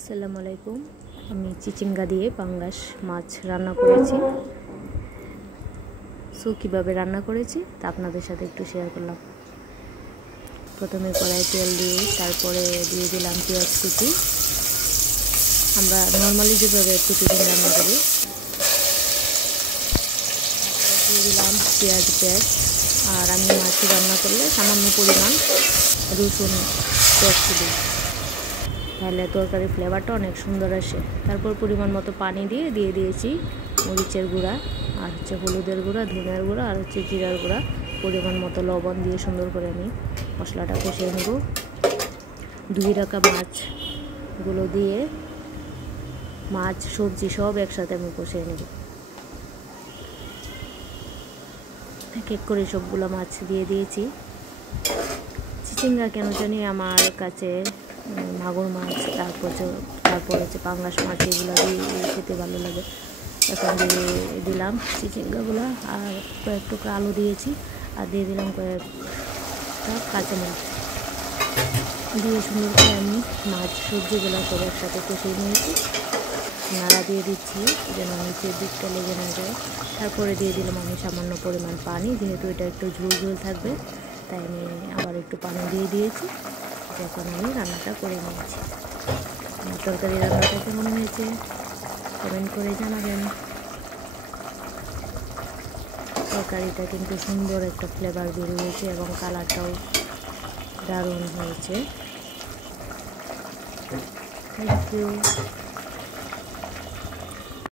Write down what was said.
আসসালামু আলাইকুম। আমি চিচিঙ্গা দিয়ে পাঙ্গাস মাছ রান্না করেছি। কীভাবে রান্না করেছি তা আপনাদের সাথে একটু শেয়ার করলাম। প্রথমে কড়াই তেল দিয়ে তারপরে দিয়ে দিলাম পেঁয়াজ কুচি। আমরা নর্মালি যেভাবে প্রতিদিন রান্না করি। দিয়ে দিলাম পেঁয়াজ পেস্ট। আর আমি মাছ রান্না করলে সামান্য পরিমাণ রসুন পেস্ট দিই, তাহলে তরকারির ফ্লেভারটা অনেক সুন্দর আসে। তারপর পরিমাণ মতো পানি দিয়ে দিয়েছি মরিচের গুঁড়া, আর হলুদের গুঁড়া, ধনিয়ার গুঁড়া, আর জিরার গুঁড়া, পরিমাণ মতো লবণ দিয়ে সুন্দর করে আমি মশলাটা কষিয়ে নেব। ধুয়ে রাখা মাছগুলো দিয়ে মাছ সবজি সব একসাথে আমি কষিয়ে নেব। এক এক করে সবগুলো মাছ দিয়ে দিয়েছি। চিচিঙ্গা কেন জানি আমার কাছে মাগুর মাছ, তারপর হচ্ছে পাঙ্গাস মাছ, এগুলো দিয়ে খেতে ভালো লাগে। এখন দিয়ে দিলাম চিচিঙ্গাগুলো, আর কয়েক টুকরা আলু দিয়েছি, আর দিয়ে দিলাম কয়েকটা কাঁচামরিচ দিয়ে সুন্দর করে আমি মাছ সবজিগুলো সব একসাথে কষিয়ে নিয়েছি। নাড়া দিয়ে দিচ্ছি যেন নিচের দিকটা লেগে না যায়। তারপরে দিয়ে দিলাম আমি সামান্য পরিমাণ পানি, যেহেতু এটা একটু ঝোল ঝোল থাকবে, তাই আমি আবার একটু পানি দিয়ে দিয়েছি। এখন আমি রান্নাটা করে নিয়েছি। আমার তরকারি রান্নাটা কেমন হয়েছে কমেন্ট করে জানাবেন। তরকারিটা কিন্তু সুন্দর একটা ফ্লেভার বের হয়েছে এবং কালারটাও দারুণ হয়েছে। Thank you.